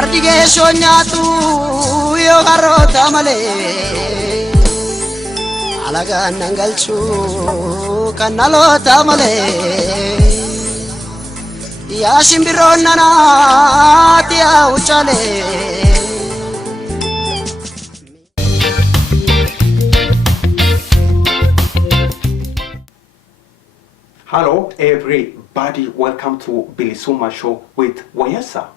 Fardigeesoo nyaatu yoo garroota malee alagaan nan galchuu kan dhaloota malee yaa simbirroon nanaati yaa uccalee. Hello everybody, welcome to BilisummaaShow with Wallaga.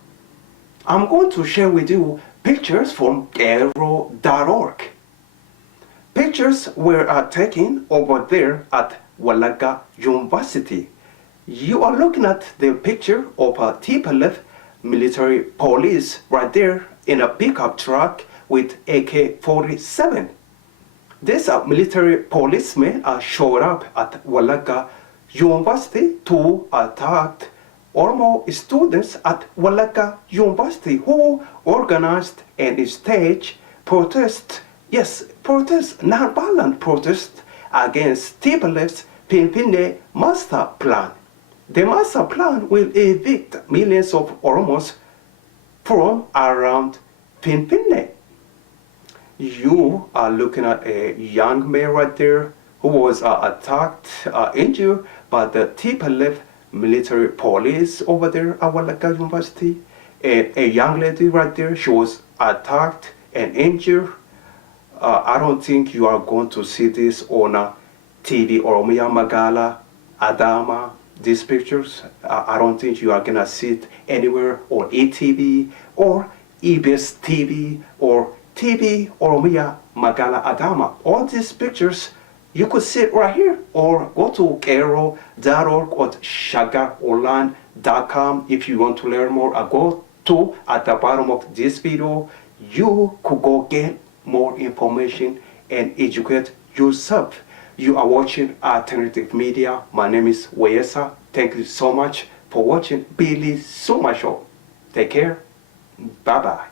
I'm going to share with you pictures from Oromo.org. Pictures were taken over there at Wallaga University. You are looking at the picture of a TPLF military police right there in a pickup truck with AK-47. These military policemen showed up at Wallaga University to attack Oromo students at Wallaga University who organized and staged protest, non-violent protest against TPLF's Pinpine master plan. The master plan will evict millions of Oromos from around Pinpine. You are looking at a young man right there who was attacked, injured by the TPLF military police over there at Wallaga University. A young lady right there, she was attacked and injured. I don't think you are going to see this on TV Oromiyaa Magaalaa Adaamaa, these pictures. I don't think you are going to see it anywhere on ETV or EBS TV or TV Oromiyaa Magaalaa Adaamaa. All these pictures you could see it right here, or go to Oromo.org or shagaonline.com if you want to learn more. Go to at the bottom of this video. You could go get more information and educate yourself. You are watching Alternative Media. My name is Wallaga. Thank you so much for watching BilisummaaShow. Take care. Bye-bye.